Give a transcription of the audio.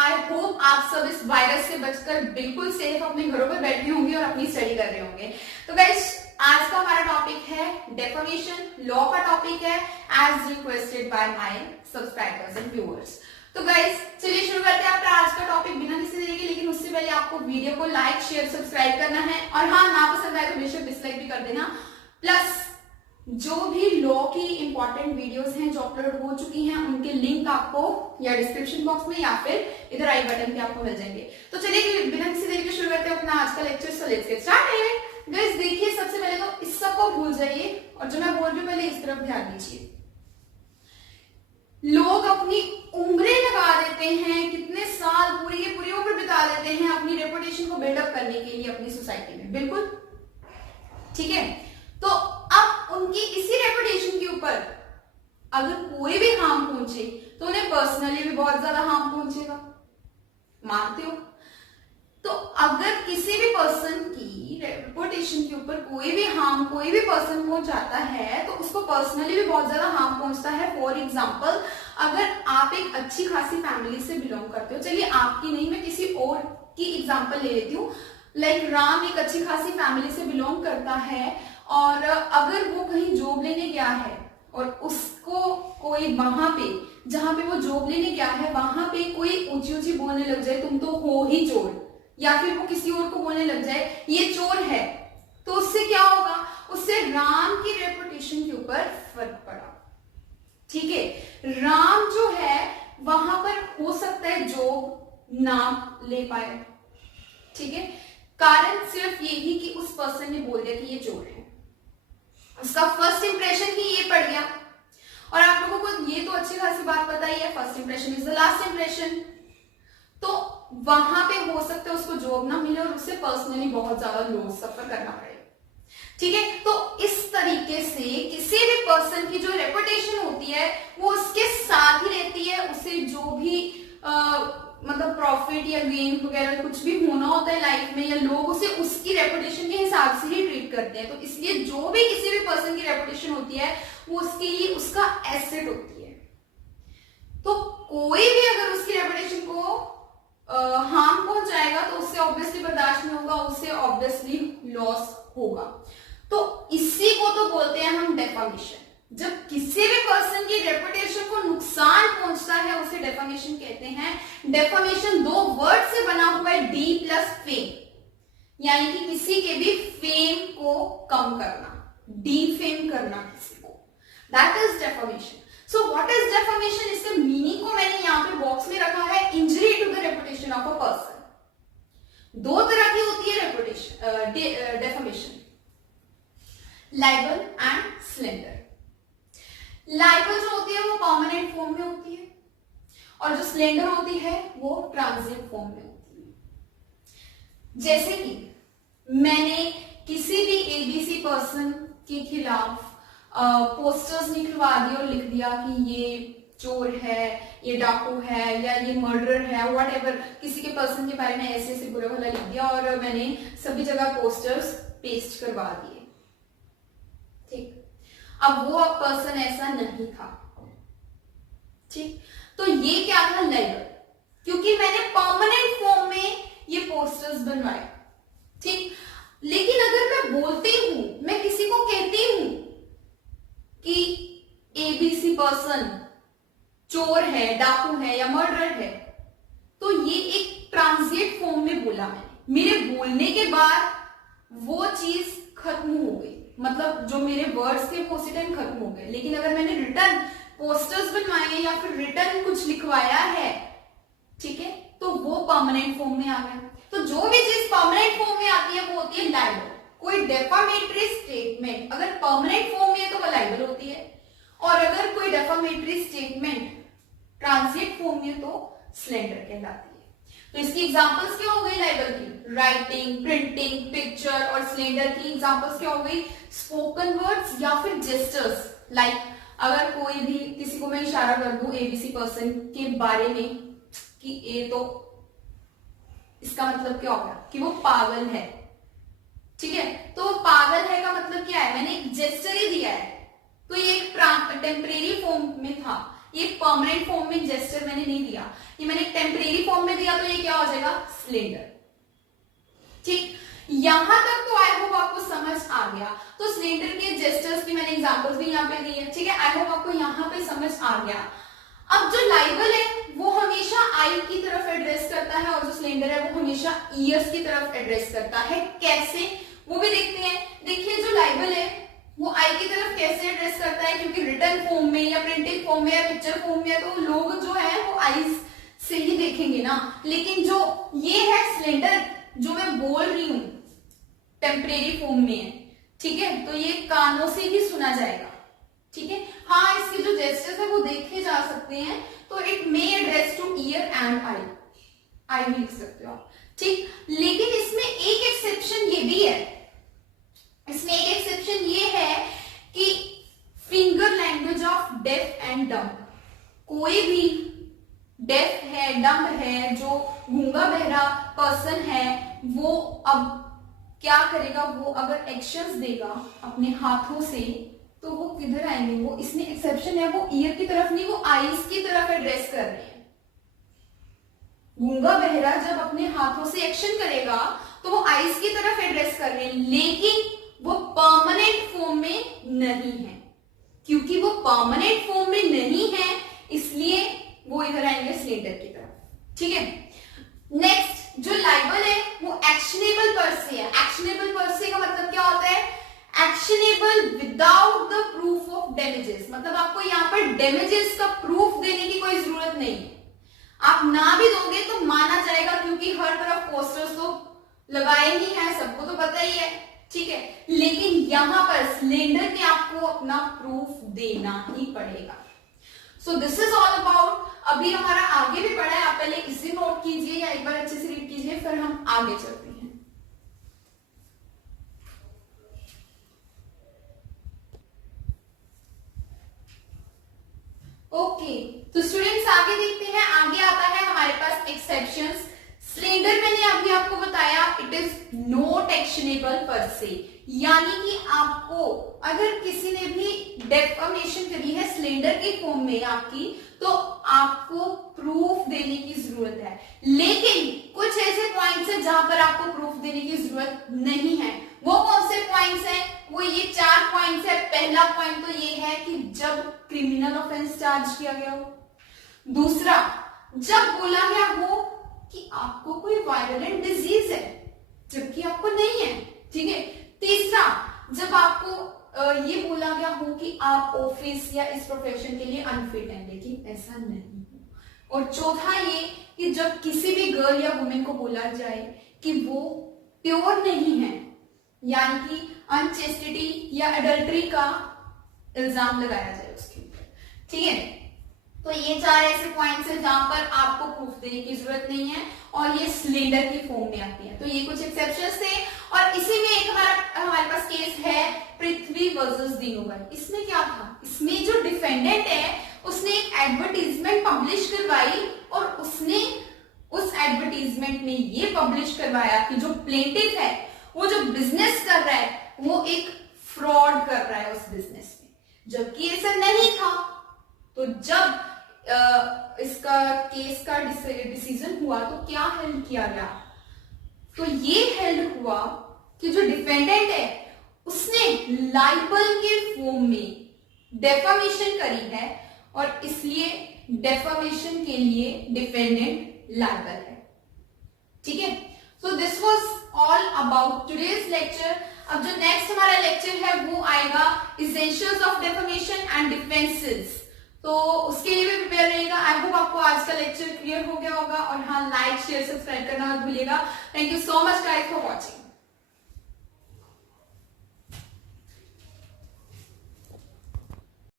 I hope आप सब इस वायरस से बचकर बिल्कुल सेफ अपने घरों में बैठे होंगे और अपनी स्टडी कर रहे होंगे। तो गाइस आज का हमारा टॉपिक है डेफामेशन, लॉ का टॉपिक है as requested by my subscribers and viewers. तो गाइस चलिए शुरू करते हैं अपना आज का टॉपिक बिना किसी देरी के। लेकिन उससे पहले आपको वीडियो को लाइक शेयर सब्सक्राइब करना है और हाँ ना पसंद आए तो बेशक डिसलाइक भी कर देना। प्लस जो भी लॉ की इंपॉर्टेंट वीडियोस हैं जो अपलोड हो चुकी हैं उनके लिंक आपको या डिस्क्रिप्शन बॉक्स में या फिर इधर आई बटन पे आपको मिल जाएंगे। तो चलिए बिना किसी देरी के शुरू करते हैं अपना आज का lecture. So let's get started. Guys देखिए सबसे पहले तो इस सब को भूल जाइए और जो मैं बोल रही हूँ पहले इस तरफ ध्यान दीजिए। लोग अपनी उम्रें लगा देते हैं, कितने साल पूरी की पूरी उम्र बिता देते हैं अपनी रेपुटेशन को बिल्डअप करने के लिए अपनी सोसाइटी में। बिल्कुल ठीक है। तो अब उनकी इसी रेपुटेशन के ऊपर अगर कोई भी हार्म पहुंचे तो उन्हें पर्सनली भी बहुत ज्यादा हार्म पहुंचेगा, मानते हो? तो अगर किसी भी पर्सन की रेपुटेशन के ऊपर कोई भी हार्म कोई भी पर्सन पहुंचाता है तो उसको पर्सनली भी बहुत ज्यादा हार्म पहुंचता है। फॉर एग्जाम्पल अगर आप एक अच्छी खासी फैमिली से बिलोंग करते हो, चलिए आपकी नहीं मैं किसी और की एग्जाम्पल ले लेती हूँ। लाइक राम एक अच्छी खासी फैमिली से बिलोंग करता है और अगर वो कहीं जॉब लेने गया है और उसको कोई वहां पे जहां पे वो जॉब लेने गया है वहां पे कोई ऊंची ऊंची बोलने लग जाए तुम तो हो ही चोर, या फिर वो किसी और को बोलने लग जाए ये चोर है, तो उससे क्या होगा? उससे राम की रेपुटेशन के ऊपर फर्क पड़ा। ठीक है, राम जो है वहां पर हो सकता है जॉब ना ले पाए। ठीक है, कारण सिर्फ यही कि उस पर्सन ने बोल दिया कि ये चोर है, उसका फर्स्ट इंप्रेशन ही ये पड़ गया। और आप लोगों को ये तो अच्छी खासी बात पता ही है, first impression is the last impression. तो वहां पे हो सकता है उसको जॉब ना मिले और उससे पर्सनली बहुत ज्यादा लॉस सफर करना पड़े। ठीक है, तो इस तरीके से किसी भी पर्सन की जो रेपुटेशन होती है वो उसके साथ ही रहती है। उसे जो भी मतलब प्रॉफिट या गेन वगैरह कुछ भी होना होता है लाइफ में, या लोग उसे उसकी रेपुटेशन के हिसाब से ही ट्रीट करते हैं। तो इसलिए जो भी किसी भी पर्सन की रेपुटेशन होती है वो उसके लिए उसका एसेट होती है। तो कोई भी अगर उसकी रेपुटेशन को हार्म पहुंचाएगा तो उससे ऑब्वियसली बर्दाश्त नहीं होगा, उससे ऑब्वियसली लॉस होगा। तो इसी को तो बोलते हैं हम डेफामेशन। जब किसी भी पर्सन की रेपुटेशन को नुकसान पहुंचता है उसे डेफामेशन कहते हैं। डेफामेशन दो वर्ड से बना हुआ है, डी प्लस फेम, यानी कि किसी के भी फेम को कम करना, डीफेम करना किसी को, that is defamation. So what is defamation? इसके मीनिंग को मैंने यहाँ पे बॉक्स में रखा है, injury to the reputation of a person. दो तरह की होती है reputation defamation, libel and slander. Libel जो होती है वो परमानेंट फॉर्म में होती है और जो स्लेंडर होती है वो ट्रांजिट फॉर्म में होती है। जैसे कि मैंने किसी भी एबीसी पर्सन के खिलाफ पोस्टर्स निकलवा दिए और लिख दिया कि ये चोर है, ये डाकू है या ये मर्डर है, व्हाटएवर, किसी के पर्सन के बारे में ऐसे ऐसे बुरा भला लिख दिया और मैंने सभी जगह पोस्टर्स पेस्ट करवा दिए। ठीक, अब वो पर्सन ऐसा नहीं था। ठीक, तो ये क्या था? लाइबल, क्योंकि मैंने परमानेंट फॉर्म में ये पोस्टर्स बनवाए। ठीक, लेकिन अगर मैं बोलती हूं, मैं किसी को कहती हूं कि एबीसी पर्सन चोर है, डाकू है या मर्डर है, तो ये एक ट्रांजिट फॉर्म में बोला मैंने। मेरे बोलने के बाद वो चीज खत्म हो गई, मतलब जो मेरे वर्ड्स थे वो उसी टाइम खत्म हो गए। लेकिन अगर मैंने रिटर्न पोस्टर्स बनवाए या फिर रिटर्न कुछ लिखवाया है, ठीक है, तो वो परमानेंट फॉर्म में आ गया। तो जो भी चीज परमानेंट फॉर्म में आती है वो होती है लाइबल। कोई डेफामेटरी स्टेटमेंट अगर परमानेंट फॉर्म में है तो वो लाइबल होती है, और अगर कोई डेफामेटरी स्टेटमेंट ट्रांजिट फॉर्म में तो स्लेंडर कहलाती है। तो इसकी एग्जांपल्स क्या हो गई लाइबल की? Writing, printing, picture. और स्लेंडर की एग्जांपल्स क्या हो गई? स्पोकन वर्ड्स या फिर जेस्टर्स। लाइक अगर कोई भी किसी को मैं इशारा कर दूं एबीसी पर्सन के बारे में कि ये तो, इसका मतलब क्या होगा? कि वो पागल है। ठीक है, तो पागल है का मतलब क्या है? मैंने एक जेस्टर ही दिया है, तो ये एक टेम्परेरी फॉर्म में था। ये परमानेंट फॉर्म में जेस्चर मैंने नहीं दिया, ये मैंने टेम्परेरी फॉर्म में दिया, तो ये क्या हो जाएगा स्लेंडर। ठीक, यहां तक तो आई होप आपको समझ आ गया। तो स्लेंडर के जेस्चर्स की मैंने एग्जांपल्स भी यहाँ पे दी है। ठीक है, आई होप आपको यहाँ पे समझ आ गया। अब जो लाइबल है वो हमेशा आई की तरफ एड्रेस करता है और जो स्लेंडर है वो हमेशा ईयर्स की तरफ एड्रेस करता है। कैसे, वो भी देखते हैं। देखिए जो लाइबल है वो आई की तरफ कैसे एड्रेस करता है, क्योंकि रिटन फॉर्म में या प्रिंटेड फॉर्म में या पिक्चर फॉर्म में तो लोग जो है वो आईज से ही देखेंगे ना। लेकिन जो ये है स्लेंडर जो मैं बोल रही हूं टेम्परेरी फॉर्म में है, ठीक है, तो ये कानों से ही सुना जाएगा। ठीक है, हाँ इसके जो जेस्चर्स है वो देखे जा सकते हैं, तो it may address two year and I भी लिख सकते हो आप। ठीक, लेकिन इसमें एक एक्सेप्शन ये भी है, इसमें एक एक्सेप्शन ये है कि finger language of deaf and dumb, कोई भी डेफ है, डम्ब है, जो गूंगा बहरा पर्सन है, वो अब क्या करेगा, वो अगर एक्शंस देगा अपने हाथों से तो वो किधर आएंगे, वो इसमें एक्सेप्शन है, वो ईयर की तरफ नहीं, वो आईज की तरफ एड्रेस कर रहे हैं। गूंगा बहरा जब अपने हाथों से एक्शन करेगा तो वो आईज की तरफ एड्रेस कर रहे हैं, लेकिन वो परमानेंट फॉर्म में नहीं है। क्योंकि वो परमानेंट फॉर्म में नहीं है इसलिए वो इधर आएंगे स्लेंडर की तरफ। ठीक है, नेक्स्ट जो लाइबल है वो एक्शनेबल पर से है। एक्शनेबल पर से का मतलब क्या होता है, actionable without the proof of damages, मतलब आपको यहाँ पर डैमेजेस का प्रूफ देने की कोई जरूरत नहीं है। आप ना भी दोगे तो माना जाएगा, क्योंकि हर तरफ पोस्टर्स तो लगाए ही हैं, सबको तो पता ही है। ठीक है, लेकिन यहां पर स्लेंडर में आपको अपना प्रूफ देना ही पड़ेगा। So this is all about, अभी हमारा आगे भी पढ़ा है, आप पहले इसे नोट कीजिए या एक बार अच्छे से रीड कीजिए, फिर हम आगे चलते हैं। ओके, तो स्टूडेंट्स आगे देखते हैं। आगे आता है हमारे पास एक्सेप्शंस। स्लेंडर मैंने अभी आपको बताया इट इज नॉट एक्शनेबल पर से, यानी कि आपको अगर किसी ने भी डेफर्मेशन करी है स्लेंडर के फॉर्म में आपकी, तो आपको प्रूफ देने की जरूरत है। लेकिन कुछ ऐसे पॉइंट्स हैं जहां पर आपको प्रूफ देने की जरूरत नहीं है। वो कौन से पॉइंट्स हैं, वो ये 4 पॉइंट्स है। पहला पॉइंट तो ये है कि जब क्रिमिनल ऑफेंस चार्ज किया गया हो, दूसरा जब बोला गया हो कि आपको कोई वायलेंट डिजीज है जबकि आपको नहीं है, ठीक है, तीसरा जब आपको ये बोला गया हो कि आप ऑफिस या इस प्रोफेशन के लिए अनफिट हैं, लेकिन ऐसा नहीं हो, और चौथा ये कि जब किसी भी गर्ल या वुमेन को बोला जाए कि वो प्योर नहीं है, यानी कि अनचेस्टिटी या एडल्ट्री का इल्जाम लगाया जाए उसके ऊपर। ठीक है, तो ये 4 ऐसे पॉइंट्स हैं जहां पर आपको प्रूफ देने की जरूरत नहीं है और ये स्लेंडर की फॉर्म में आती है। तो ये कुछ एक्सेप्शंस थे, और इसी में एक हमारे पास केस है पृथ्वी वर्सेस दीनू भाई। इसमें क्या था, इसमें जो डिफेंडेंट है उसने एक एडवर्टीजमेंट पब्लिश करवाई और उसने उस एडवर्टीजमेंट में ये पब्लिश करवाया कि जो प्लेंटिफ है वो जो बिजनेस कर रहा है वो एक फ्रॉड कर रहा है उस बिजनेस में, जबकि ऐसा नहीं था। तो जब इसका केस का डिसीजन हुआ तो क्या हेल्ड किया गया, तो ये हेल्ड हुआ कि जो डिफेंडेंट है उसने लाइबल के फॉर्म में डेफामेशन करी है और इसलिए डेफामेशन के लिए डिफेंडेंट लाइबल है। ठीक है, so this was all about today's lecture. अब जो नेक्स्ट हमारा लेक्चर है वो आएगा essentials of defamation and defences, तो उसके लिए भी प्रिपेयर रहिएगा। आई होप आपको आज का लेक्चर क्लियर हो गया होगा, और हाँ लाइक शेयर सब्सक्राइब करना मत भूलिएगा। Thank you so much guys for watching.